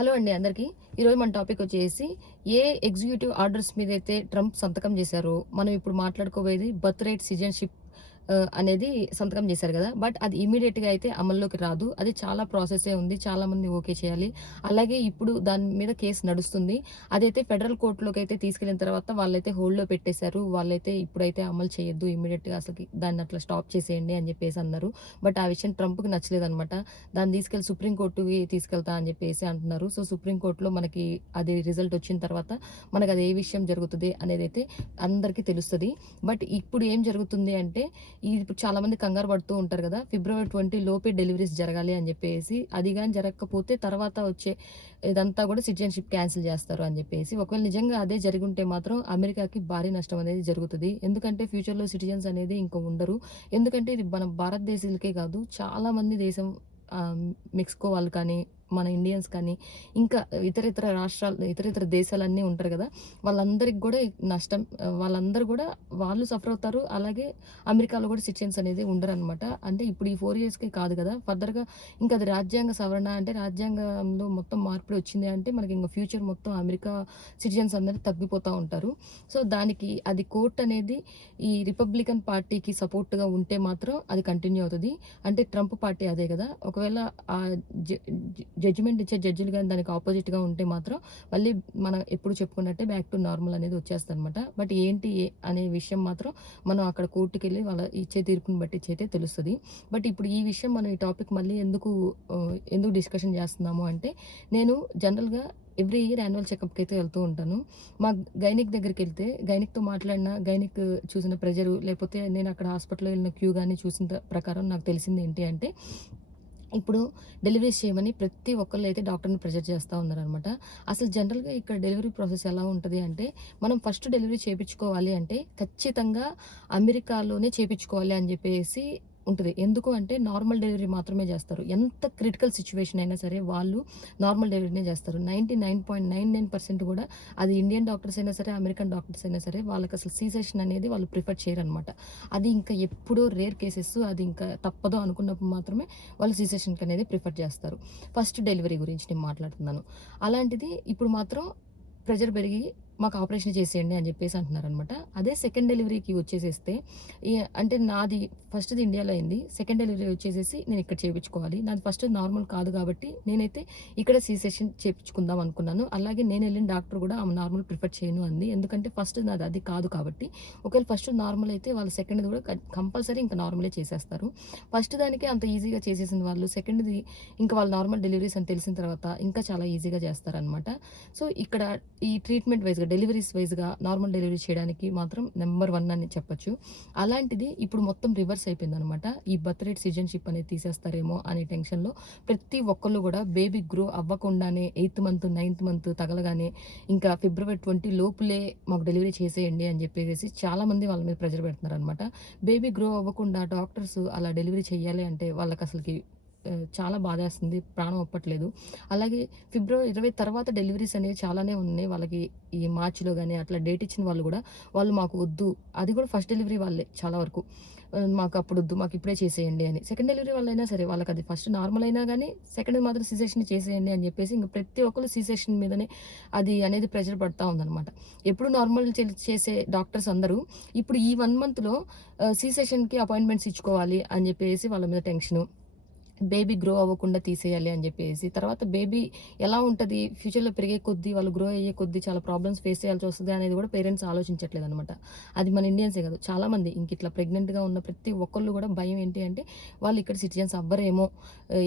Hello అండి అందరికీ. ఈరోజు మన టాపిక్ వచ్చేసి ఏ ఎగ్జిక్యూటివ్ ఆర్డర్స్ మీద అయితే ట్రంప్ సంతకం చేశారో మనం ఇప్పుడు మాట్లాడుకోబోయేది బర్త్ రైట్ సిటిజన్షిప్ అనేది సంతకం చేశారు కదా. బట్ అది ఇమీడియట్గా అయితే అమల్లోకి రాదు. అది చాలా ప్రాసెసే ఉంది. చాలా మంది ఓకే చేయాలి. అలాగే ఇప్పుడు దాని మీద కేసు నడుస్తుంది. అదైతే ఫెడరల్ కోర్టులోకి అయితే తీసుకెళ్లిన తర్వాత వాళ్ళైతే హోల్డ్లో పెట్టేశారు. వాళ్ళైతే ఇప్పుడైతే అమలు చేయొద్దు, ఇమీడియట్గా అసలు దాన్ని అట్లా స్టాప్ చేసేయండి అని చెప్పేసి అన్నారు. బట్ ఆ విషయం ట్రంప్కి నచ్చలేదనమాట. దాన్ని తీసుకెళ్లి సుప్రీంకోర్టుకి తీసుకెళ్తా అని చెప్పేసి అంటున్నారు. సో సుప్రీంకోర్టులో మనకి అది రిజల్ట్ వచ్చిన తర్వాత మనకు అది ఏ విషయం జరుగుతుంది అనేది అయితే అందరికీ తెలుస్తుంది. బట్ ఇప్పుడు ఏం జరుగుతుంది అంటే ఇప్పుడు చాలా మంది కంగారు పడుతూ ఉంటారు కదా, ఫిబ్రవరి 20 లోపే డెలివరీస్ జరగాలి అని చెప్పేసి. అది కానీ జరగకపోతే తర్వాత వచ్చే ఇదంతా కూడా సిటిజన్షిప్ క్యాన్సిల్ చేస్తారు అని చెప్పేసి. ఒకవేళ నిజంగా అదే జరుగుంటే మాత్రం అమెరికాకి భారీ నష్టం అనేది జరుగుతుంది. ఎందుకంటే ఫ్యూచర్లో సిటిజన్స్ అనేది ఇంకా ఉండరు. ఎందుకంటే ఇది మన భారతదేశాలకే కాదు, చాలా మంది దేశం మెక్సికో వాళ్ళు కానీ, మన ఇండియన్స్ కానీ, ఇంకా ఇతర రాష్ట్రాలు ఇతర దేశాలన్నీ ఉంటారు కదా, వాళ్ళందరికి కూడా నష్టం. వాళ్ళందరూ కూడా వాళ్ళు సఫర్ అవుతారు. అలాగే అమెరికాలో కూడా సిటిజన్స్ అనేది ఉండరు అనమాట. అంటే ఇప్పుడు ఈ 4 ఇయర్స్కే కాదు కదా, ఫర్దర్గా ఇంకా అది రాజ్యాంగ సవరణ అంటే రాజ్యాంగంలో మొత్తం మార్పులు వచ్చింది అంటే మనకి ఇంకా ఫ్యూచర్ మొత్తం అమెరికా సిటిజన్స్ అందరూ తగ్గిపోతూ ఉంటారు. సో దానికి అది కోర్ట్ అనేది ఈ రిపబ్లికన్ పార్టీకి సపోర్ట్గా ఉంటే మాత్రం అది కంటిన్యూ అవుతుంది. అంటే ట్రంప్ పార్టీ అదే కదా, ఒకవేళ ఆ జడ్జిమెంట్ ఇచ్చే జడ్జిలు కానీ దానికి ఆపోజిట్గా ఉంటే మాత్రం మళ్ళీ మనం ఎప్పుడు చెప్పుకున్నట్టే బ్యాక్ టు నార్మల్ అనేది వచ్చేస్తుంది అనమాట. బట్ ఏంటి అనే విషయం మాత్రం మనం అక్కడ కోర్టుకు వెళ్ళి వాళ్ళ ఇచ్చే తీర్పుని బట్టి అయితే తెలుస్తుంది. బట్ ఇప్పుడు ఈ విషయం మనం ఈ టాపిక్ మళ్ళీ ఎందుకు డిస్కషన్ చేస్తున్నాము అంటే, నేను జనరల్గా ఎవ్రీ ఇయర్ యాన్యువల్ చెకప్కి అయితే వెళ్తూ ఉంటాను. మా గైనిక్ దగ్గరికి వెళ్తే గైనిక్తో మాట్లాడిన, గైనిక్ చూసిన ప్రెజరు, లేకపోతే నేను అక్కడ హాస్పిటల్లో వెళ్ళిన క్యూ కానీ చూసిన ప్రకారం నాకు తెలిసింది ఏంటి అంటే, ఇప్పుడు డెలివరీస్ చేయమని ప్రతి ఒక్కళ్ళు అయితే డాక్టర్ని ప్రెజర్ చేస్తూ ఉన్నారనమాట. అసలు జనరల్గా ఇక్కడ డెలివరీ ప్రాసెస్ ఎలా ఉంటుంది అంటే, మనం ఫస్ట్ డెలివరీ చేయించుకోవాలి అంటే ఖచ్చితంగా అమెరికాలోనే చేయించుకోవాలి అని చెప్పేసి ఉంటుంది. ఎందుకు అంటే నార్మల్ డెలివరీ మాత్రమే చేస్తారు. ఎంత క్రిటికల్ సిచ్యువేషన్ అయినా సరే వాళ్ళు నార్మల్ డెలివరీనే చేస్తారు. 99.99% కూడా అది ఇండియన్ డాక్టర్స్ అయినా సరే, అమెరికన్ డాక్టర్స్ అయినా సరే, వాళ్ళకి అసలు సీ సెక్షన్ అనేది వాళ్ళు ప్రిఫర్ చేయరనమాట. అది ఇంకా ఎప్పుడో రేర్ కేసెస్, అది ఇంకా తప్పదో అనుకున్నప్పుడు మాత్రమే వాళ్ళు సీ సెక్షన్కి అనేది ప్రిఫర్ చేస్తారు. ఫస్ట్ డెలివరీ గురించి నేను మాట్లాడుతున్నాను. అలాంటిది ఇప్పుడు మాత్రం ప్రెజర్ పెరిగి మాకు ఆపరేషన్ చేసేయండి అని చెప్పేసి అంటున్నారనమాట. అదే సెకండ్ డెలివరీకి వచ్చేసేస్తే అంటే నాది ఫస్ట్ది ఇండియాలో అయింది. సెకండ్ డెలివరీ వచ్చేసేసి నేను ఇక్కడ చేయించుకోవాలి. నాది ఫస్ట్ నార్మల్ కాదు కాబట్టి నేనైతే ఇక్కడ సీ సెక్షన్ చేయించుకుందాం అనుకున్నాను. అలాగే నేను వెళ్ళిన డాక్టర్ కూడా ఆమె నార్మల్ ప్రిఫర్ చేయను అంది. ఎందుకంటే ఫస్ట్ నాది అది కాదు కాబట్టి. ఒకవేళ ఫస్ట్ నార్మల్ అయితే వాళ్ళు సెకండ్ది కూడా కంపల్సరీ ఇంకా నార్మలే చేసేస్తారు. ఫస్ట్ దానికే అంత ఈజీగా చేసేసిన వాళ్ళు సెకండ్ది ఇంకా వాళ్ళు నార్మల్ డెలివరీస్ అని తెలిసిన తర్వాత ఇంకా చాలా ఈజీగా చేస్తారనమాట. సో ఇక్కడ ఈ ట్రీట్మెంట్ వైజ్గా, డెలివరీస్ వైజ్గా నార్మల్ డెలివరీ చేయడానికి మాత్రం నెంబర్ 1 అని చెప్పొచ్చు. అలాంటిది ఇప్పుడు మొత్తం రివర్స్ అయిపోయిందనమాట. ఈ బర్త్ రేట్ సిటిజన్షిప్ అనేది తీసేస్తారేమో అనే టెన్షన్లో ప్రతి ఒక్కళ్ళు కూడా బేబీ గ్రో అవ్వకుండానే 8th మంత్ 9th మంత్ తగలగానే ఇంకా ఫిబ్రవరి 20 లోపులే మాకు డెలివరీ చేసేయండి అని చెప్పేసి చాలామంది వాళ్ళ మీద ప్రెజర్ పెడుతున్నారు అనమాట. బేబీ గ్రో అవ్వకుండా డాక్టర్స్ అలా డెలివరీ చేయాలి అంటే వాళ్ళకి అసలుకి చాలా బాధేస్తుంది, ప్రాణం ఒప్పట్లేదు. అలాగే ఫిబ్రవరి 20 తర్వాత డెలివరీస్ అనేవి చాలానే ఉన్నాయి వాళ్ళకి. ఈ మార్చిలో కానీ అట్లా డేట్ ఇచ్చిన వాళ్ళు కూడా వాళ్ళు మాకు వద్దు, అది కూడా ఫస్ట్ డెలివరీ వాళ్ళే చాలా వరకు, మాకు అప్పుడు వద్దు, మాకు ఇప్పుడే చేసేయండి అని. సెకండ్ డెలివరీ వాళ్ళైనా సరే వాళ్ళకి అది ఫస్ట్ నార్మల్ అయినా కానీ సెకండ్ మాత్రం సీ సెక్షన్ చేసేయండి అని చెప్పేసి ఇంకా ప్రతి ఒక్కరు సీ సెక్షన్ మీదనే అది అనేది ప్రెషర్ పడుతూ ఉందన్నమాట. ఎప్పుడు నార్మల్ చేసే డాక్టర్స్ అందరూ ఇప్పుడు ఈ 1 మంత్లో సీ సెక్షన్కి అపాయింట్మెంట్స్ ఇచ్చుకోవాలి అని చెప్పేసి వాళ్ళ మీద టెన్షను. బేబీ గ్రో అవ్వకుండా తీసేయాలి అని చెప్పేసి. తర్వాత బేబీ ఎలా ఉంటుంది ఫ్యూచర్లో పెరిగే కొద్దీ, వాళ్ళు గ్రో అయ్యే కొద్దీ చాలా ప్రాబ్లమ్స్ ఫేస్ చేయాల్సి వస్తుంది అనేది కూడా పేరెంట్స్ ఆలోచించట్లేదు అనమాట. అది మన ఇండియన్సే కాదు, చాలామంది ఇంక ఇట్లా ప్రెగ్నెంట్గా ఉన్న ప్రతి ఒక్కళ్ళు కూడా భయం ఏంటి అంటే వాళ్ళు ఇక్కడ సిటిజన్స్ అవ్వరేమో,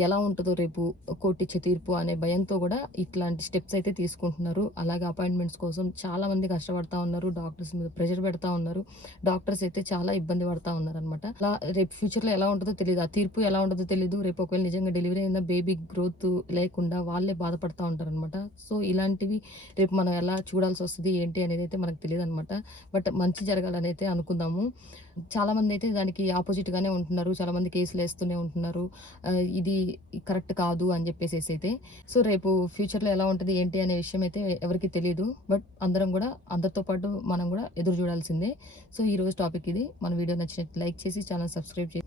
ఎలా ఉంటుందో రేపు కోర్టు ఇచ్చే తీర్పు అనే భయంతో కూడా ఇట్లాంటి స్టెప్స్ అయితే తీసుకుంటున్నారు. అలాగే అపాయింట్మెంట్స్ కోసం చాలామంది కష్టపడతా ఉన్నారు, డాక్టర్స్ మీద ప్రెషర్ పెడతా ఉన్నారు. డాక్టర్స్ అయితే చాలా ఇబ్బంది పడతా ఉన్నారు అనమాట. అలా రేపు ఫ్యూచర్లో ఎలా ఉంటుందో తెలియదు, ఆ తీర్పు ఎలా ఉంటుందో తెలియదు. రేపు ఒకవేళ నిజంగా డెలివరీ అయిన బేబీ గ్రోత్ లేకుండా వాళ్ళే బాధపడతా ఉంటారనమాట. సో ఇలాంటివి రేపు మనం ఎలా చూడాల్సి వస్తుంది ఏంటి అనేది అయితే మనకు తెలియదు అనమాట. బట్ మంచి జరగాలని అయితే అనుకుందాము. చాలామంది అయితే దానికి ఆపోజిట్గానే ఉంటున్నారు, చాలామంది కేసులు వేస్తూనే ఉంటున్నారు, ఇది కరెక్ట్ కాదు అని చెప్పేసి అయితే. సో రేపు ఫ్యూచర్లో ఎలా ఉంటుంది ఏంటి అనే విషయం అయితే ఎవరికి తెలియదు. బట్ అందరం కూడా, అందరితో పాటు మనం కూడా ఎదురు చూడాల్సిందే. సో ఈరోజు టాపిక్ ఇది. మన వీడియో నచ్చినట్టు లైక్ చేసి ఛానల్ సబ్స్క్రైబ్ చేసి